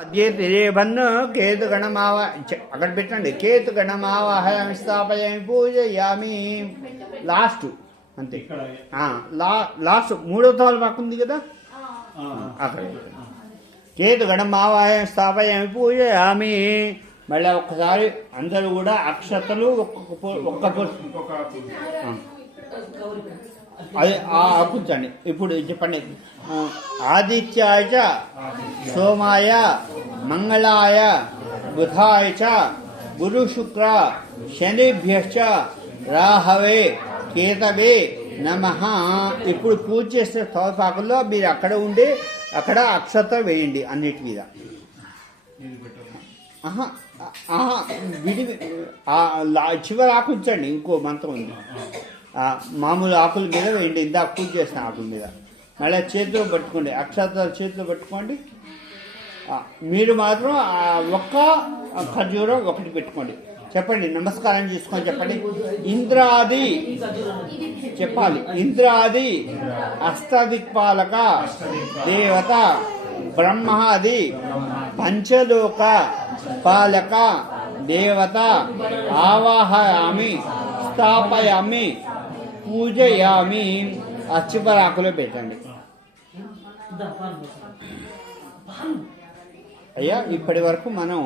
అద్యేతిరేభన్ను కేతు గణమావ అక్కడ పెట్టండి. కేతు గణమావాహయామి స్థాపయామి పూజయామి లాస్ట్ అంతే లాస్ట్ మూడో తాలు మాకు ఉంది కదా? ఆ, అక్కడ. కేతు గణమావాహయామి స్థాపయామి పూజయామి. మళ్ళీ ఒక్కసారి అందరూ కూడా అక్షతలు ఒక్కొక్క ఒక్క. అదే ఆ కూర్చోండి ఇప్పుడు చెప్పండి. ఆదిత్యాయ చ సోమాయ మంగళాయ బుధాయ చ గురు శుక్ర శనిభ్యశ్చ రాహవే కేతవే నమ. ఇప్పుడు పూజ చేసే తోపాకుల్లో మీరు అక్కడ ఉండి అక్కడ అక్షత వేయండి అన్నిటి మీద. ఆహా విడి చివరి ఆకుంచండి ఇంకో మంత్రం ఉంది. మామూలు ఆకుల మీద వేయండి ఇందాక పూజ చేసిన ఆకుల మీద. మళ్ళీ చేతిలో పట్టుకోండి అక్షతాలు చేతిలో పట్టుకోండి. మీరు మాత్రం ఒక్క ఖర్జూరం ఒకటి పెట్టుకోండి. చెప్పండి నమస్కారం చేసుకొని చెప్పండి. ఇంద్రాది చెప్పాలి. ఇంద్రాది అష్టదిక్పాలక దేవత బ్రహ్మాది పంచలోక పాలక దేవత ఆవాహయామి స్థాపయామి పూజయామి. అచ్చిపరాకులో పెట్టండి. అయ్యా ఇప్పటి వరకు మనం